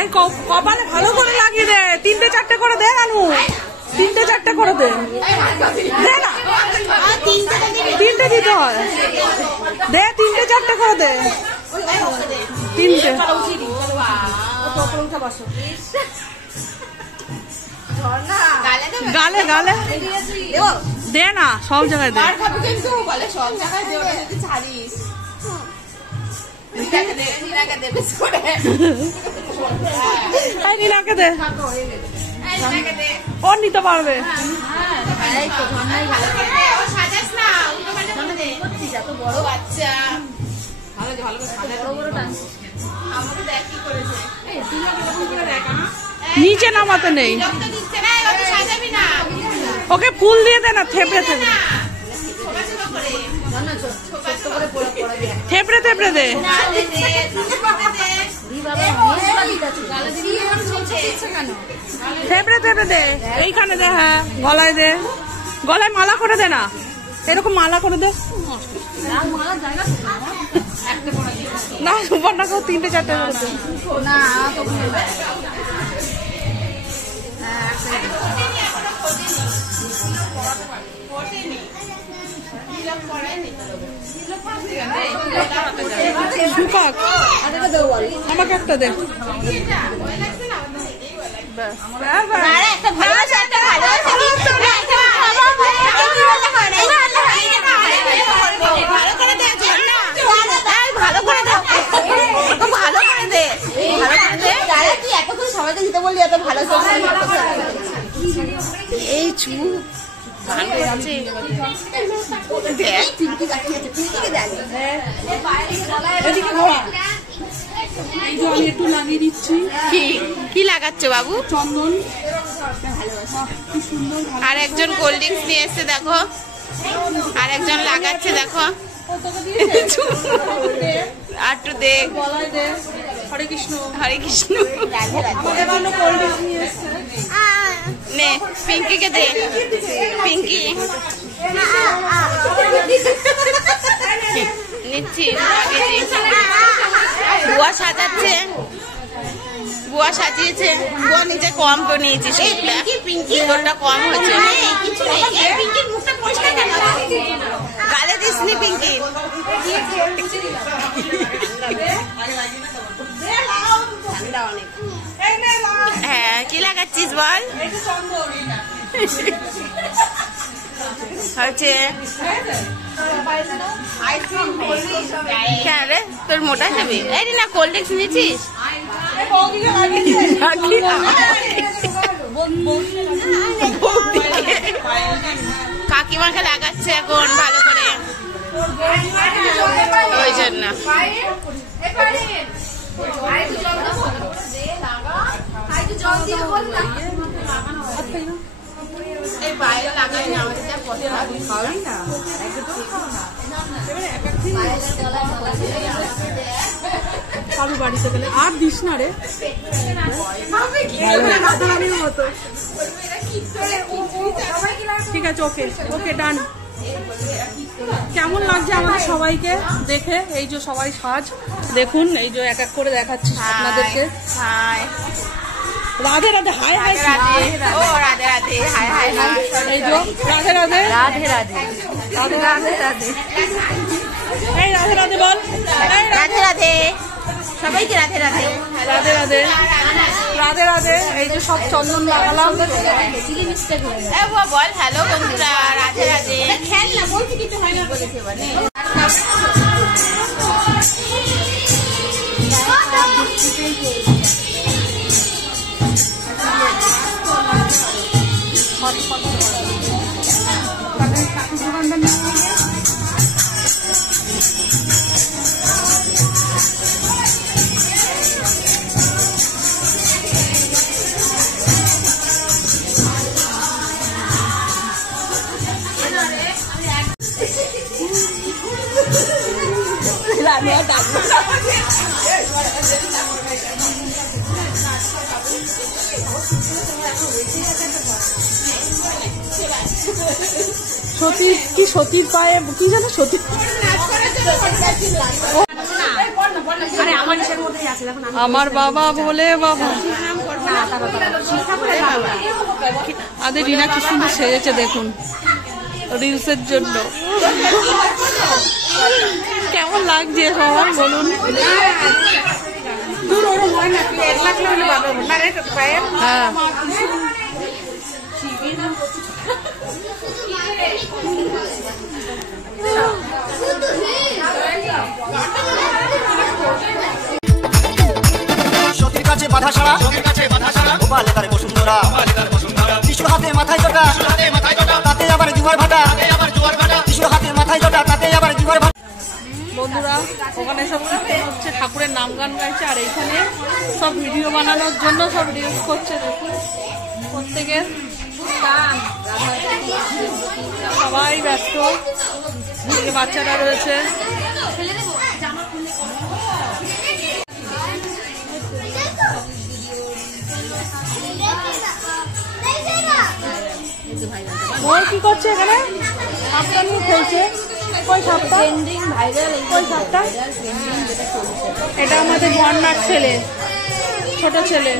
এই কপালে ভালো করে লাগিয়ে দে, 3টে 4টে করে দে নানু, 3টে 4টে করে দে, দে না 3টে দিতে হয়, দে 3টে 4টে করে দে, 3টে গালে গালে দে না, সব জায়গায় দে, সব জায়গায় দে, ওটা যদি ছাড়িস নীলাকে দে, ও নিতে পারবে। বড় বাচ্চা নিচে নামাতে নেই, ওকে ফুল দিয়ে দে না, থেপড়ে থেপড়ে থেপড়ে থেপড়ে দে, থেপড়ে থেপড়ে দে, এইখানে দে, হ্যাঁ গলায় দে, গলায় মালা করে দে না, এরকম মালা করে দে না, সুবর্ণা কেউ 3টে 4টে করে দে না, আমাকে একটা দে, এই চুপ আমি একটু লাগিয়ে দিচ্ছি। কি লাগাচ্ছ বাবু? চন্দন। আর একজন কোল্ড ড্রিঙ্কস নিয়ে এসছে দেখো, আর একজন লাগাচ্ছে দেখো, আর একটু দেখ, হরে কৃষ্ণ হরে কৃষ্ণ। নে পিঙ্কিকে দে, পিঙ্কি নিচ্ছি, বুয়া সাজাচ্ছে, বুয়া সাজিয়েছে, বুয়া নিজে কম তো নিয়েছিস, তোরটা কম হচ্ছে, গালে দিসনি পিঙ্কি, ঠান্ডা অনেক। হ্যাঁ কি লাগাচ্ছিস বল? হচ্ছে কেন রে তোর মোটা খাবি? এই না কোল্ড ড্রিঙ্কস নিয়েছিস? কাকিমাকে লাগাচ্ছে এখন ভালো করে, ওই জন্য এই বাইরে লাগাই না, আমাদের যা কারু বাড়িতে গেলে আর দিস না রে, ঠিক আছে, ওকে ওকে ডান। কেমন লাগছে আমাদের সবাইকে দেখে? এই যে সবাই সাজ দেখুন, এই যে এক এক করে দেখাচ্ছি আপনাদেরকে। রাধে রাধে, হাই হাই, ও রাধে রাধে, হাই হাই, এই যে রাধে রাধে, রাধে রাধে, রাধে রাধে রাধে, এই রাধে রাধে বল, রাধে রাধে সবাইকে, রাধে রাধে, রাধে রাধে, রাধে রাধে। এই যে সব চন্দন লাগালাম, বল হ্যালো বন্ধুরা, রাধে রাধে। খেল না, বলছি কিছু হয় না বলেছে বলে। সতীর কি, সতীর পায়ে কি জানো, সতীর আমার বাবা বলে বাবা। আদের রিনা কি সুন্দর সেজেছে দেখুন রিলসের জন্য। কেমন লাগছে সবার বলুন? হ্যাঁ সতীর কাছে বাধা সারা গোপালে তার বসুন্ধরা শিশুর হাতে মাথায় জটা তাতে আবার জুয়ার ভাটা শিশুর হাতে মাথায় জটা তাতে আবার জুয়ার ভাটা। বন্ধুরা ওখানে সব হচ্ছে ঠাকুরের নাম গান গাইছে আর এইখানে সব ভিডিও বানানোর জন্য সব রিলস করছে দেখুন প্রত্যেকের সবাই ব্যস্ত বাচ্চারা রয়েছে। মোর কি করছে এখানে? সাপটা নিয়ে খেলছে। কই সাপটা? কই সাপটা? এটা আমাদের ঝর্ণার ছেলে, ছোট ছেলে।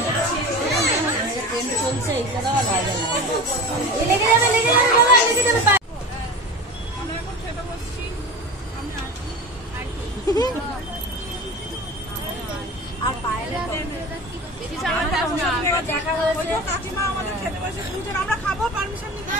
কাকিমা আমাদের খেতে বসে আমরা খাবো পারমিশন নিতে।